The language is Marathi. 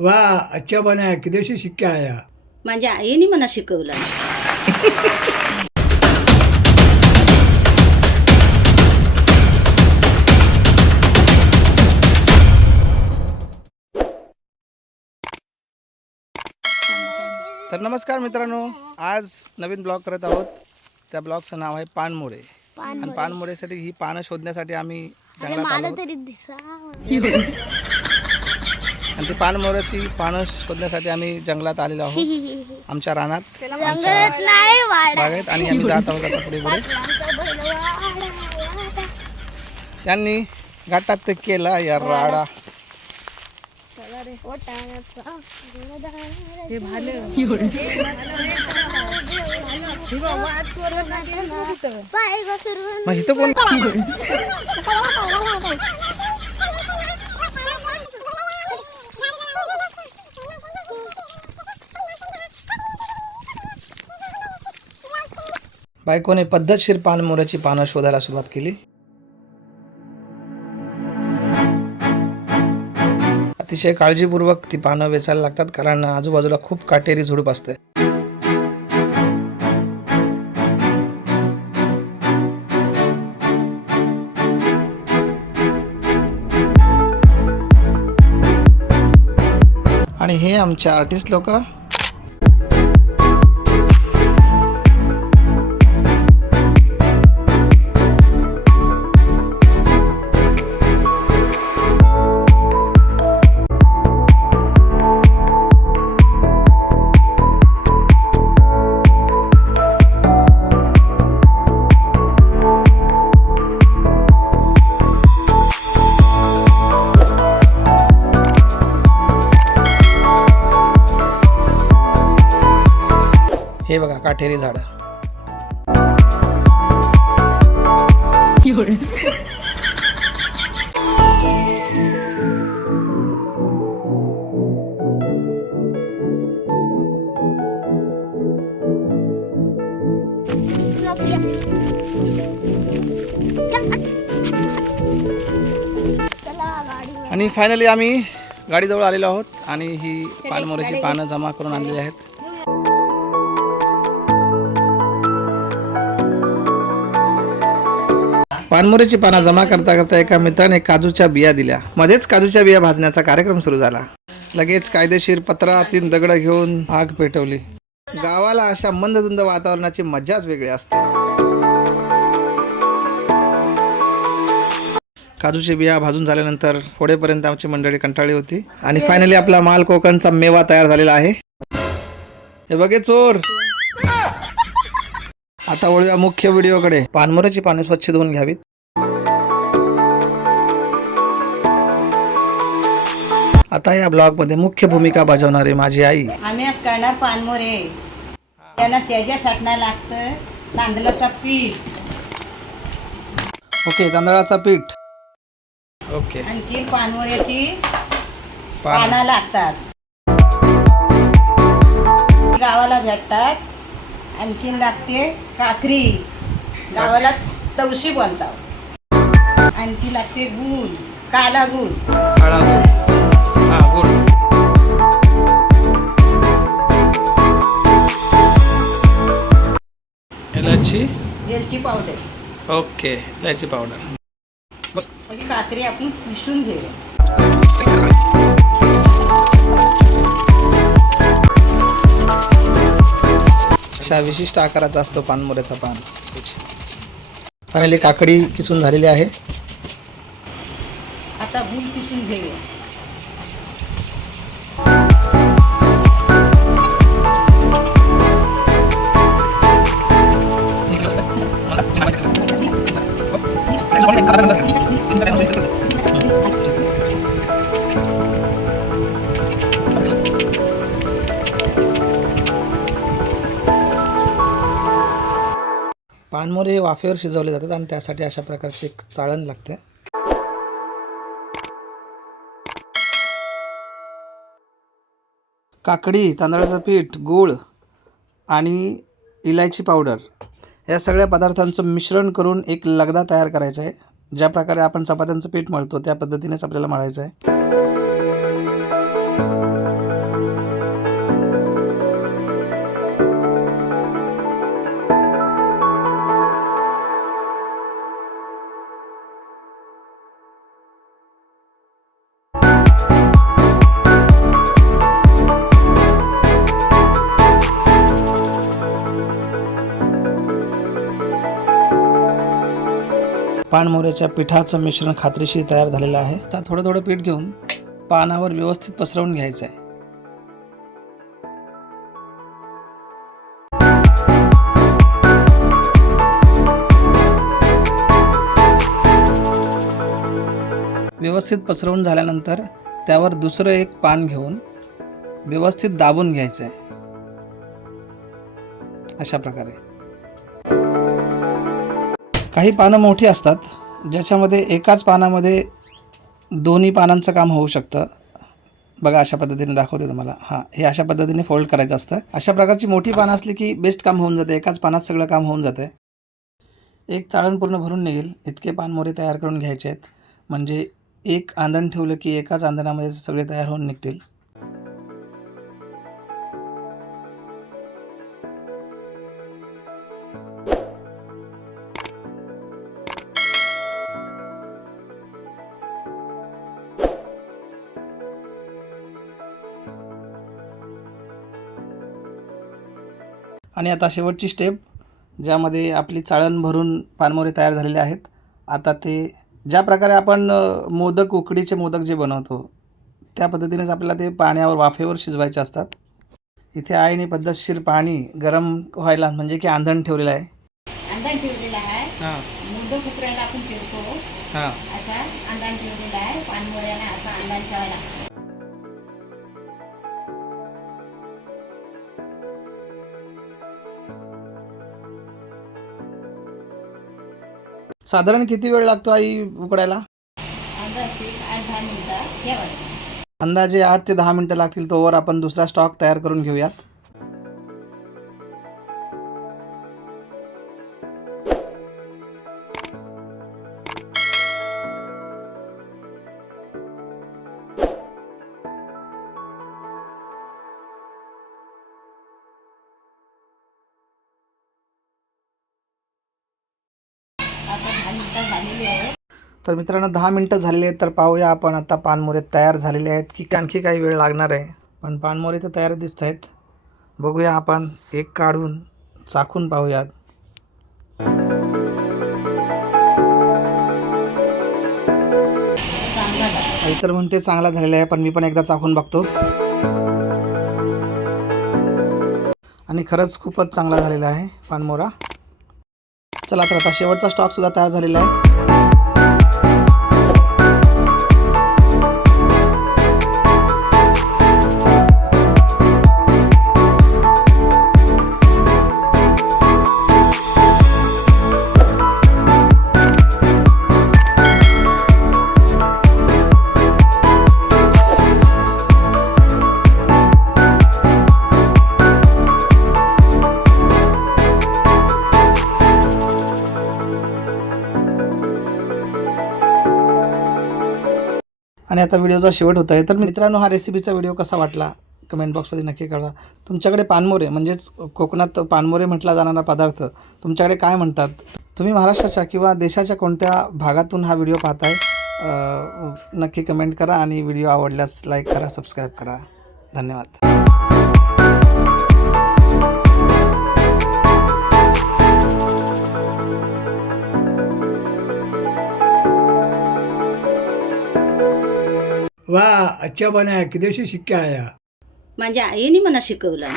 वाह अच्छा बना है किधर से सीख के आया माझ्या आईने मला शिकवलं. तर नमस्कार मित्रांनो आज नवीन ब्लॉग करत आहोत. त्या ब्लॉगचं नाव आहे पानमोरे. आणि पानमोरेसाठी ही पानं शोधण्यासाठी आम्ही जंगलात आलो आहोत. आणि ती पानमोऱ्याची पानं शोधण्यासाठी आम्ही जंगलात आलेलो आहोत. आमच्या रानात आमच्या बागेत आणि आम्ही जात आहोत आता पुढे पुढे. त्यांनी घाटात ते केला या राडा. मग इथं कोण? बायकोने पद्धतशीर पानमोऱ्याची पानं शोधायला सुरुवात केली. अतिशय काळजीपूर्वक ती पानं वेचायला लागतात कारण आजूबाजूला खूप काटेरी झुडूप असते. आणि हे आमचे आर्टिस्ट लोक हे बघा काटेरी झाडं. आणि फायनली आम्ही गाडीजवळ आलेलो आहोत आणि ही पानमोऱ्याची पानं जमा करून आणलेली आहेत. पानमोरीची पानं जमा करता करता एका मित्राने काजूच्या बिया दिल्या. मध्येच काजूच्या बिया भाजण्याचा कार्यक्रम सुरू झाला. लगेच कायदेशीर पत्रातील दगड घेऊन आग पेटवली. गावाला अशा मंदधुंद वातावरणाची मजाच वेगळी असते. काजूची बिया भाजून झाल्यानंतर पुढेपर्यंत आमची मंडळी कंटाळली होती. आणि फायनली आपला माल कोकणचा मेवा तयार झालेला आहे. हे बघे चोर! आता वळूया मुख्य व्हिडिओकडे. पानमोऱ्याची पाने स्वच्छ धुवून घ्यावीत. आता या ब्लॉगमध्ये मुख्य भूमिका बजावणारी माझी आई. आम्ही आज करणार पानमोरे. त्यांना त्याच्यासाठी लागतं. तांदळाचा पीठ. ओके तांदळाचा पीठ. ओके. आणखी पानमोऱ्याची पान. पानं लागतात. गावाला भेटतात. आणखीन लागते काकरी. गावाला तवशी बनतात आणखी लागते गुळ काला गुळ. इलायची? वेलची पावडर. ओके इलायची पावडर. म्हणजे काकरी आपण पिसून घेऊया. अशा विशिष्ट आकाराचा असतो पानमोऱ्याचा पान फायनली काकडी किसून झालेली आहे आता पिसून घेऊया पानमोरे हे वाफेवर शिजवले जातात आणि त्यासाठी अशा प्रकारची एक चाळण लागते. काकडी तांदळाचं पीठ गूळ आणि इलायची पावडर या सगळ्या पदार्थांचं मिश्रण करून एक लगदा तयार करायचा आहे. ज्या प्रकारे आपण चपात्यांचं पीठ मळतो त्या पद्धतीनेच आपल्याला मळायचं आहे. पानमोऱ्याच्या पिठाचं मिश्रण खात्रीशीर तयार झालेलं आहे. आता थोडं थोडं पीठ घेऊन पानावर व्यवस्थित पसरवून घ्यायचं आहे. व्यवस्थित पसरवून झाल्यानंतर त्यावर दुसरं एक पान घेऊन व्यवस्थित दाबून घ्यायचं आहे. अशा प्रकारे. काही पानं मोठी असतात ज्याच्यामध्ये एकाच पानामध्ये दोन्ही पानांचं काम होऊ शकतं. बघा अशा पद्धतीने दाखवते तुम्हाला. हां हे अशा पद्धतीने फोल्ड करायचं असतं. अशा प्रकारची मोठी पानं असली की बेस्ट काम होऊन जाते. एकाच पानात सगळं काम होऊन जाते. एक चाळण पूर्ण भरून निघेल. इतके पानमोरे तयार करून घ्यायचे आहेत. म्हणजे एक आंधण ठेवलं की एकाच आंधणामध्ये सगळे तयार होऊन निघतील. आणि आता शेवटची स्टेप ज्यामध्ये आपली चाळण भरून पानमोरे तयार झालेले आहेत. आता ते ज्या प्रकारे आपण मोदक उकडीचे मोदक जे बनवतो त्या पद्धतीनेच आपल्याला ते पाण्यावर वाफेवर शिजवायचे असतात. इथे आईने पद्धतशीर पाणी गरम व्हायला म्हणजे की आंधण ठेवलेलं आहे. अंधान ठेवलेला आहे. हां. मोदक आपण ठेवतो. असा अंधान ठेवलेला आहे. पानमोऱ्याने असा अंधान ठेवायला साधारण किती वेळ लागतो आई उकडायला? अंदाजे आठ ते दहा मिनटं लागतील तोवर आपण दुसरा स्टॉक तयार करून घेऊयात. दहा झालेली तर मित्रांनो दहा मिनटं झालेली आहेत तर पाहूया आपण आता पानमोरे तयार झालेले आहेत की आणखी काही वेळ लागणार आहे. पण पानमोरे तर तयार दिसत आहेत. बघूया आपण एक काढून चाखून पाहूयात. तर म्हणते चांगला झालेला आहे पण मी पण एकदा चाखून बघतो. आणि खरंच खूपच चांगला झालेला आहे पानमोरा. चला तर आता शेवटचा स्टॉक सुद्धा तयार झालेला आहे. आणि आता व्हिडिओचा शेवट होत आहे तर मित्रांनो हा रेसिपीचा व्हिडिओ कसा वाटला? कमेंट बॉक्समध्ये नक्की कळवा. तुमच्याकडे पानमोरे म्हणजेच कोकणात पानमोरे म्हटला जाणारा पदार्थ तुमच्याकडे काय म्हणतात? तुम्ही महाराष्ट्राच्या किंवा देशाच्या कोणत्या भागातून हा व्हिडिओ पाहताय नक्की कमेंट करा आणि व्हिडिओ आवडल्यास लाईक करा सबस्क्राईब करा. धन्यवाद. वा अच्छा बना किदेशी किधर आया? माझ्या आईने मला शिकवलं.